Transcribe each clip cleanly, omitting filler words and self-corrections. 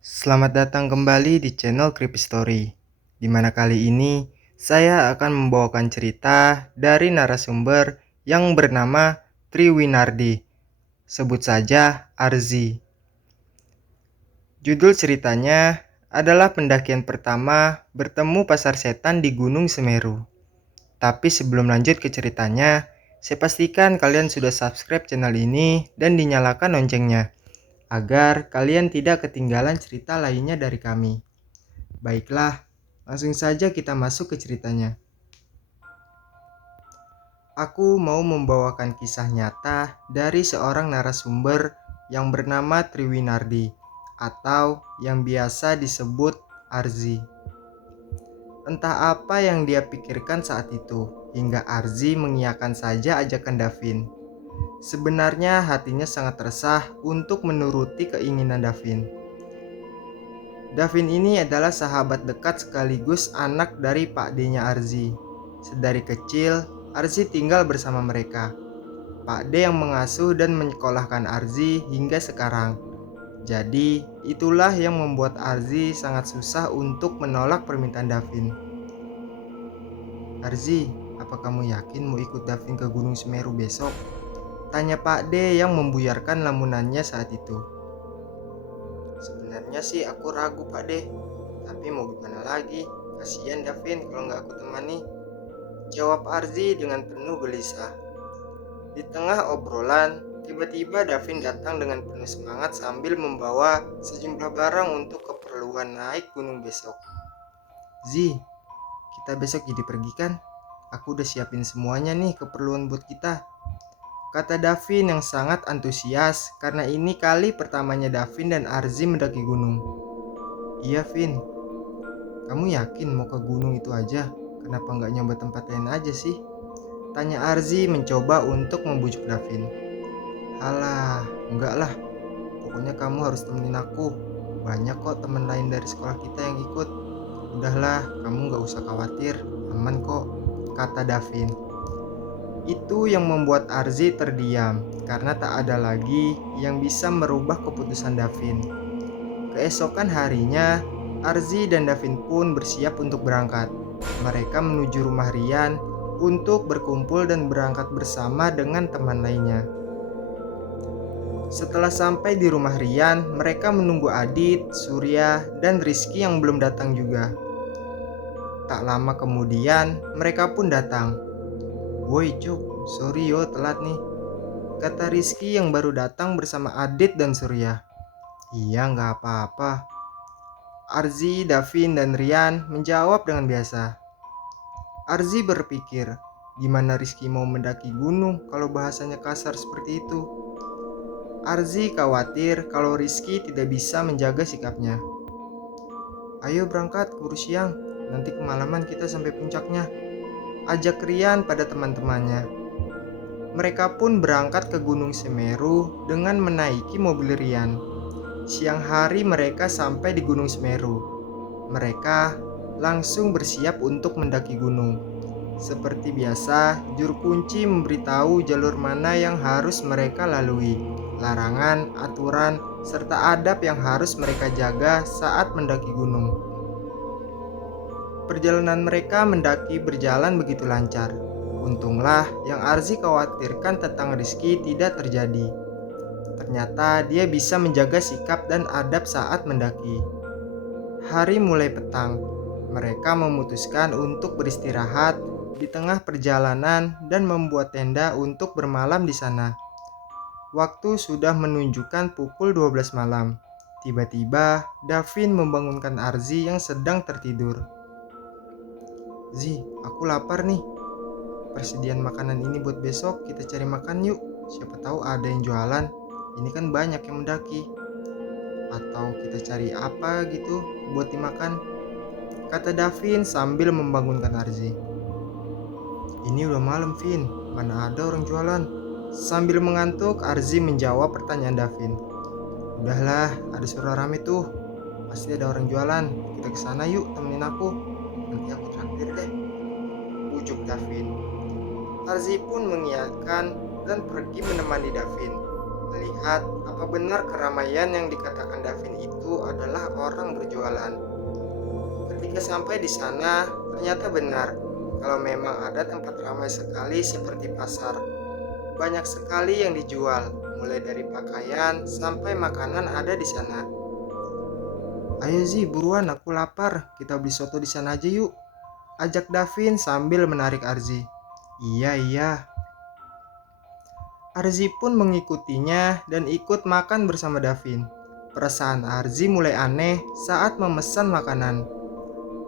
Selamat datang kembali di channel Creepy Story, di mana kali ini saya akan membawakan cerita dari narasumber yang bernama Triwinardi. Sebut saja Arzi. Judul ceritanya adalah pendakian pertama bertemu pasar setan di Gunung Semeru. Tapi sebelum lanjut ke ceritanya, saya pastikan kalian sudah subscribe channel ini dan dinyalakan loncengnya, agar kalian tidak ketinggalan cerita lainnya dari kami. Baiklah, langsung saja kita masuk ke ceritanya. Aku mau membawakan kisah nyata dari seorang narasumber yang bernama Triwinardi atau yang biasa disebut Arzi. Entah apa yang dia pikirkan saat itu, hingga Arzi mengiyakan saja ajakan Davin. Sebenarnya hatinya sangat resah untuk menuruti keinginan Davin. Davin ini adalah sahabat dekat sekaligus anak dari Pak D-nya Arzi. Sedari kecil, Arzi tinggal bersama mereka. Pak D yang mengasuh dan menyekolahkan Arzi hingga sekarang. Jadi, itulah yang membuat Arzi sangat susah untuk menolak permintaan Davin. Arzi, apa kamu yakin mau ikut Davin ke Gunung Semeru besok? Tanya Pak D yang membuyarkan lamunannya saat itu. Sebenarnya sih aku ragu Pak D, tapi mau gimana lagi? Kasihan Davin kalau nggak aku temani. Jawab Arzi dengan penuh gelisah. Di tengah obrolan, tiba-tiba Davin datang dengan penuh semangat sambil membawa sejumlah barang untuk keperluan naik gunung besok. Zi, kita besok jadi pergi kan? Aku udah siapin semuanya nih keperluan buat kita. Kata Davin yang sangat antusias karena ini kali pertamanya Davin dan Arzi mendaki gunung. Iya Vin, kamu yakin mau ke gunung itu aja? Kenapa nggak nyoba tempat lain aja sih? Tanya Arzi mencoba untuk membujuk Davin. Alah, enggak lah. Pokoknya kamu harus temenin aku. Banyak kok teman lain dari sekolah kita yang ikut. Udahlah, kamu nggak usah khawatir. Aman kok, kata Davin. Itu yang membuat Arzi terdiam karena tak ada lagi yang bisa merubah keputusan Davin. Keesokan harinya, Arzi dan Davin pun bersiap untuk berangkat. Mereka menuju rumah Rian untuk berkumpul dan berangkat bersama dengan teman lainnya. Setelah sampai di rumah Rian, mereka menunggu Adit, Surya, dan Rizky yang belum datang juga. Tak lama kemudian, mereka pun datang. Woi Cuk, sorry yo telat nih, kata Rizky yang baru datang bersama Adit dan Surya. Iya nggak apa-apa, Arzi, Davin, dan Rian menjawab dengan biasa. Arzi berpikir, gimana Rizky mau mendaki gunung kalau bahasanya kasar seperti itu? Arzi khawatir kalau Rizky tidak bisa menjaga sikapnya. Ayo berangkat, keburu siang, nanti kemalaman kita sampai puncaknya, ajak Rian pada teman-temannya. Mereka pun berangkat ke Gunung Semeru dengan menaiki mobil Rian. Siang hari mereka sampai di Gunung Semeru. Mereka langsung bersiap untuk mendaki gunung. Seperti biasa, juru kunci memberitahu jalur mana yang harus mereka lalui, larangan, aturan, serta adab yang harus mereka jaga saat mendaki gunung. Perjalanan mereka mendaki berjalan begitu lancar. Untunglah yang Arzi khawatirkan tentang Rizky tidak terjadi. Ternyata dia bisa menjaga sikap dan adab saat mendaki. Hari mulai petang. Mereka memutuskan untuk beristirahat di tengah perjalanan dan membuat tenda untuk bermalam di sana. Waktu sudah menunjukkan pukul 12 malam. Tiba-tiba, Davin membangunkan Arzi yang sedang tertidur. Zi, aku lapar nih. Persediaan makanan ini buat besok kita cari makan yuk. Siapa tahu ada yang jualan. Ini kan banyak yang mendaki. Atau kita cari apa gitu buat dimakan, kata Davin sambil membangunkan Arzi. Ini udah malam Vin, mana ada orang jualan? Sambil mengantuk, Arzi menjawab pertanyaan Davin. Udahlah, ada suara rame tuh. Pasti ada orang jualan. Kita kesana yuk, temenin aku. Nanti aku traktir deh, ujuk Davin. Arzi pun mengiyakan dan pergi menemani Davin. Melihat apa benar keramaian yang dikatakan Davin itu adalah orang berjualan. Ketika sampai di sana, ternyata benar kalau memang ada tempat ramai sekali seperti pasar. Banyak sekali yang dijual, mulai dari pakaian sampai makanan ada di sana. Ayo Zi, buruan aku lapar. Kita beli soto di sana aja yuk. Ajak Davin sambil menarik Arzi. Iya. Arzi pun mengikutinya dan ikut makan bersama Davin. Perasaan Arzi mulai aneh saat memesan makanan.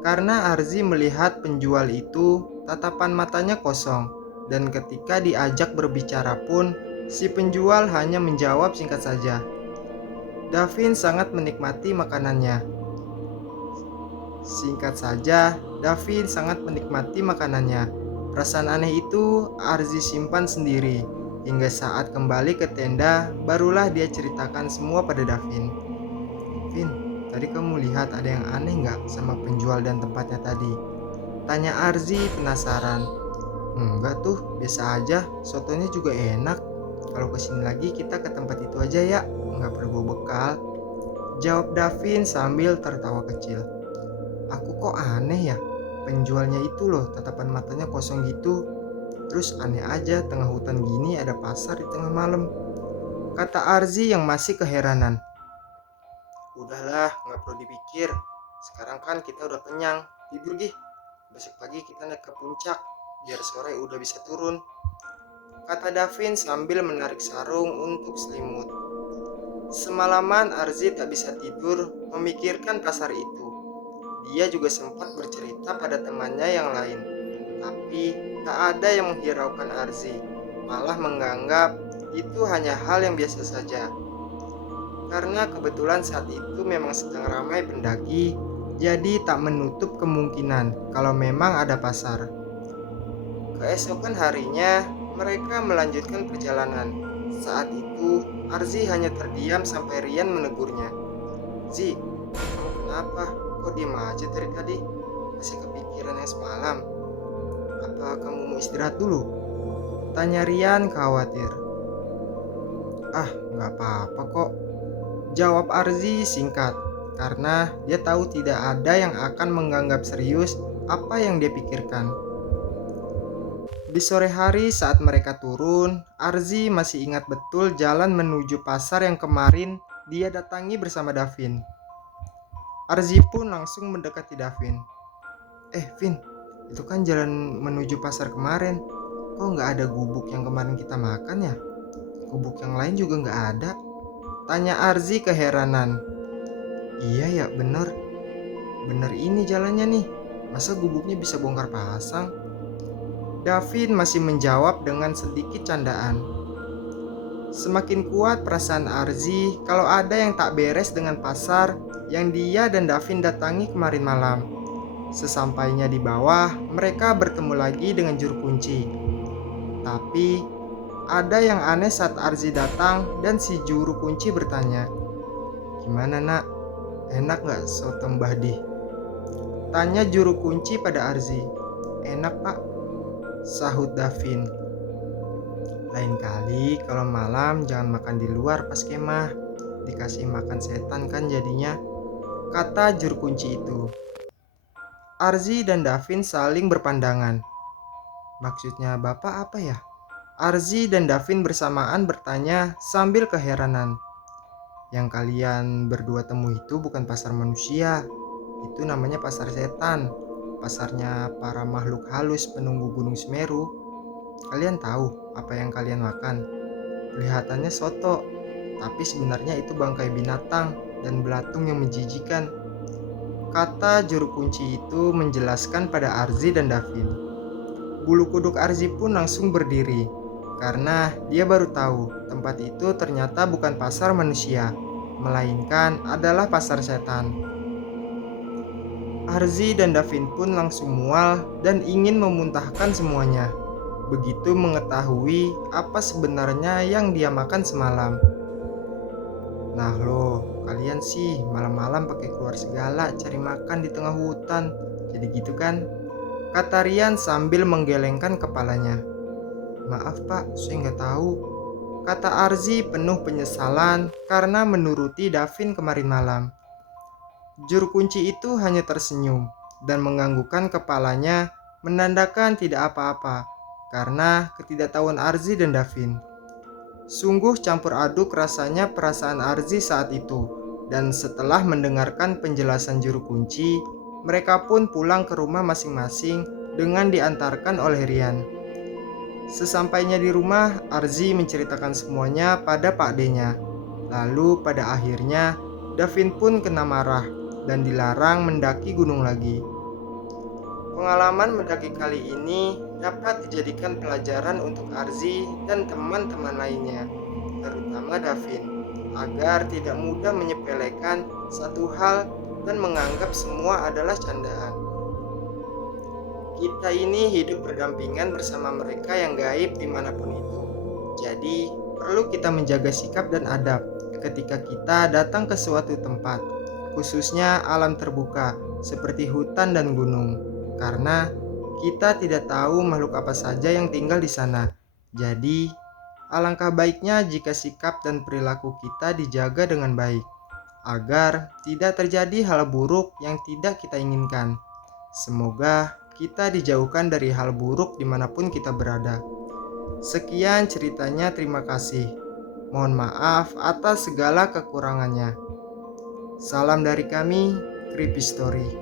Karena Arzi melihat penjual itu, tatapan matanya kosong. Dan ketika diajak berbicara pun, si penjual hanya menjawab singkat saja. Davin sangat menikmati makanannya. Singkat saja, Davin sangat menikmati makanannya. Perasaan aneh itu Arzi simpan sendiri. Hingga saat kembali ke tenda, barulah dia ceritakan semua pada Davin. Vin, tadi kamu lihat ada yang aneh nggak sama penjual dan tempatnya tadi? Tanya Arzi penasaran. Enggak tuh, biasa aja. Sotonya juga enak. Kalau kesini lagi kita ke tempat itu aja ya, nggak perlu bawa bekal. Jawab Davin sambil tertawa kecil. Aku kok aneh ya, penjualnya itu loh tatapan matanya kosong gitu. Terus aneh aja tengah hutan gini ada pasar di tengah malam. Kata Arzi yang masih keheranan. Udahlah, nggak perlu dipikir. Sekarang kan kita udah kenyang, tidur gih. Besok pagi kita naik ke puncak, biar sore udah bisa turun. Kata Davin sambil menarik sarung untuk selimut. Semalaman Arzi tak bisa tidur memikirkan pasar itu. Dia juga sempat bercerita pada temannya yang lain. Tapi tak ada yang menghiraukan Arzi. Malah menganggap itu hanya hal yang biasa saja. Karena kebetulan saat itu memang sedang ramai pendaki, jadi tak menutup kemungkinan kalau memang ada pasar. Keesokan harinya, mereka melanjutkan perjalanan. Saat itu, Arzi hanya terdiam sampai Rian menegurnya. Zi, kamu kenapa? Kok diem aja dari tadi? Masih kepikiran yang semalam? Apa kamu mau istirahat dulu? Tanya Rian khawatir. Ah, nggak apa-apa kok. Jawab Arzi singkat, karena dia tahu tidak ada yang akan menganggap serius apa yang dia pikirkan. Di sore hari saat mereka turun, Arzi masih ingat betul jalan menuju pasar yang kemarin dia datangi bersama Davin. Arzi pun langsung mendekati Davin. Vin, itu kan jalan menuju pasar kemarin. Kok nggak ada gubuk yang kemarin kita makan ya? Gubuk yang lain juga nggak ada. Tanya Arzi keheranan. Iya ya, bener. Bener ini jalannya nih. Masa gubuknya bisa bongkar pasang? Davin masih menjawab dengan sedikit candaan. Semakin kuat perasaan Arzi kalau ada yang tak beres dengan pasar yang dia dan Davin datangi kemarin malam. Sesampainya di bawah, mereka bertemu lagi dengan juru kunci. Tapi, ada yang aneh saat Arzi datang dan si juru kunci bertanya, "Gimana nak? Enak gak soto Mbah Di?" Tanya juru kunci pada Arzi. "Enak pak," sahut Davin. "Lain kali kalau malam jangan makan di luar pas kemah. Dikasih makan setan kan jadinya," kata juru kunci itu. Arzi dan Davin saling berpandangan. Maksudnya bapak apa ya? Arzi dan Davin bersamaan bertanya sambil keheranan. Yang kalian berdua temui itu bukan pasar manusia. Itu namanya pasar setan. Pasarnya para makhluk halus penunggu Gunung Semeru. Kalian tahu apa yang kalian makan? Kelihatannya soto, tapi sebenarnya itu bangkai binatang dan belatung yang menjijikan. Kata juru kunci itu menjelaskan pada Arzi dan Davin. Bulu kuduk Arzi pun langsung berdiri, karena dia baru tahu tempat itu ternyata bukan pasar manusia, melainkan adalah pasar setan. Arzi dan Davin pun langsung mual dan ingin memuntahkan semuanya. Begitu mengetahui apa sebenarnya yang dia makan semalam. Nah loh, kalian sih malam-malam pakai keluar segala cari makan di tengah hutan. Jadi gitu kan? Kata Rian sambil menggelengkan kepalanya. Maaf pak, saya nggak tahu. Kata Arzi penuh penyesalan karena menuruti Davin kemarin malam. Juru kunci itu hanya tersenyum dan menganggukkan kepalanya, menandakan tidak apa-apa karena ketidaktahuan Arzi dan Davin. Sungguh campur aduk rasanya perasaan Arzi saat itu, dan setelah mendengarkan penjelasan juru kunci, mereka pun pulang ke rumah masing-masing dengan diantarkan oleh Rian. Sesampainya di rumah, Arzi menceritakan semuanya pada Pak D-nya. Lalu pada akhirnya, Davin pun kena marah dan dilarang mendaki gunung lagi. Pengalaman mendaki kali ini dapat dijadikan pelajaran untuk Arzi dan teman-teman lainnya, terutama Davin, agar tidak mudah menyepelekan satu hal dan menganggap semua adalah candaan. Kita ini hidup berdampingan bersama mereka yang gaib dimanapun itu. Jadi, perlu kita menjaga sikap dan adab ketika kita datang ke suatu tempat, khususnya alam terbuka seperti hutan dan gunung, karena kita tidak tahu makhluk apa saja yang tinggal di sana. Jadi, alangkah baiknya jika sikap dan perilaku kita dijaga dengan baik, agar tidak terjadi hal buruk yang tidak kita inginkan. Semoga kita dijauhkan dari hal buruk dimanapun kita berada. Sekian ceritanya, terima kasih. Mohon maaf atas segala kekurangannya. Salam dari kami, Creepy Story.